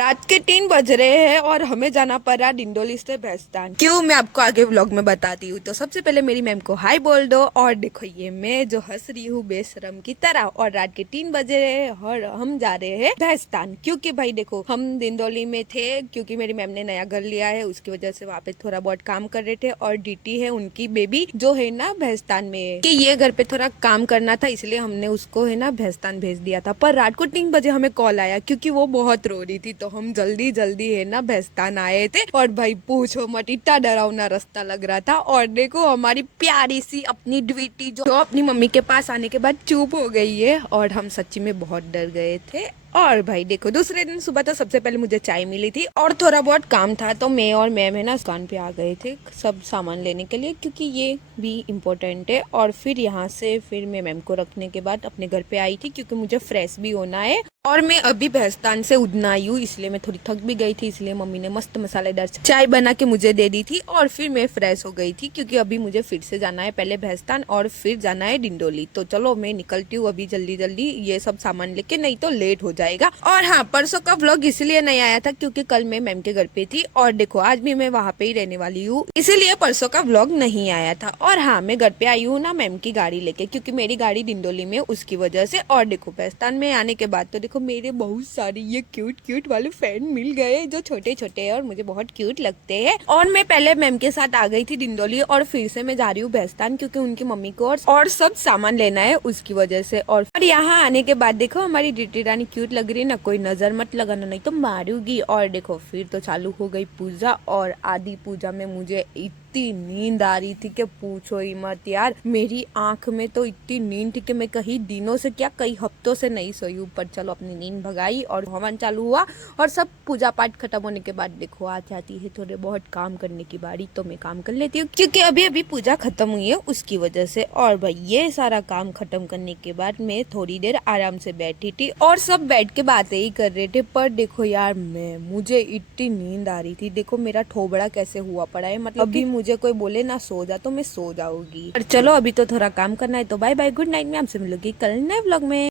रात के 3 बज रहे हैं और हमें जाना पड़ा डिंडोली से भैंसतान। क्यों, मैं आपको आगे व्लॉग में बताती हूँ। तो सबसे पहले मेरी मैम को हाय बोल दो। और देखो ये मैं जो हंस रही हूँ बेशरम की तरह। और रात के 3 बजे रहे हैं और हम जा रहे हैं भैंसतान। क्योंकि भाई देखो हम डिंडोली में थे, क्योंकि मेरी मैम ने नया घर लिया है, उसकी वजह से वहाँ पे थोड़ा बहुत काम कर रहे थे। और डीटी है उनकी बेबी जो है ना भैंसतान में, कि ये घर पे थोड़ा काम करना था, इसलिए हमने उसको है ना भैंसतान भेज दिया था। पर रात को 3 बजे हमें कॉल आया क्योंकि वो बहुत रो रही थी। तो हम जल्दी जल्दी है ना भैंसतान आए थे। और भाई पूछो मत, इतना डरावना रास्ता लग रहा था। और देखो हमारी प्यारी सी अपनी ड्वीटी जो अपनी मम्मी के पास आने के बाद चुप हो गई है। और हम सच्ची में बहुत डर गए थे। और भाई देखो दूसरे दिन सुबह तो सबसे पहले मुझे चाय मिली थी और थोड़ा बहुत काम था, तो मैं और मैम है ना दुकान पे आ गए थे सब सामान लेने के लिए, क्योंकि ये भी इम्पोर्टेंट है। और फिर यहाँ से फिर मैं मैम को रखने के बाद अपने घर पे आई थी, क्योंकि मुझे फ्रेश भी होना है। और मैं अभी भैंसतान से उड़ना आई हूँ, इसलिए मैं थोड़ी थक भी गई थी, इसलिए मम्मी ने मस्त मसालेदार चाय बना के मुझे दे दी थी। और फिर मैं फ्रेश हो गई थी, क्योंकि अभी मुझे फिर से जाना है, पहले भैंसतान और फिर जाना है डिंडोली। तो चलो मैं निकलती हूँ अभी जल्दी जल्दी ये सब सामान लेके, नहीं तो लेट हो जाएगा। और हाँ, परसों का व्लॉग इसलिए नहीं आया था क्योंकि कल मैं मैम के घर पे थी। और देखो आज भी मैं वहाँ पे ही रहने वाली हूँ, इसीलिए परसों का व्लॉग नहीं आया था। और हाँ, मैं घर पे आई हूँ ना मैम की गाड़ी लेके, क्योंकि मेरी गाड़ी डिंडोली में, उसकी वजह से। और देखो भैंसतान में आने के बाद तो देखो मेरे बहुत सारे ये क्यूट क्यूट वाले फैन मिल गए जो छोटे छोटे हैं और मुझे बहुत क्यूट लगते हैं। और मैं पहले मैम के साथ आ गई थी डिंडोली और फिर से मैं जा रही हूँ भैंसतान, क्योंकि उनकी मम्मी को और सब सामान लेना है उसकी वजह से। और यहाँ आने के बाद देखो हमारी डिटी रानी क्यूट लग रही है ना, कोई नजर मत लगाना नहीं तो मारूंगी। और देखो फिर तो चालू हो गई पूजा। और आधी पूजा में मुझे इतनी नींद आ रही थी कि पूछो ही मत यार। मेरी आंख में तो इतनी नींद थी कि मैं कई दिनों से क्या कई हफ्तों से नहीं सोई हूँ। पर चलो अपनी नींद भगाई और हवन चालू हुआ। और सब पूजा पाठ खत्म होने के बाद देखो आ जाती है थोड़े बहुत काम करने की बारी, तो मैं काम कर लेती हूँ, क्योंकि अभी अभी पूजा खत्म हुई है उसकी वजह से। और भाई ये सारा काम खत्म करने के बाद मैं थोड़ी देर आराम से बैठी थी और सब बैठ के बातें ही कर रहे थे। पर देखो यार मुझे इतनी नींद आ रही थी, देखो मेरा ठोबड़ा कैसे हुआ पड़ा है। मतलब अभी मुझे कोई बोले ना सो जा तो मैं सो जाऊंगी। पर चलो अभी तो थोड़ा काम करना है, तो बाय बाय, गुड नाइट। मैं आपसे मिलूंगी कल नए व्लॉग में।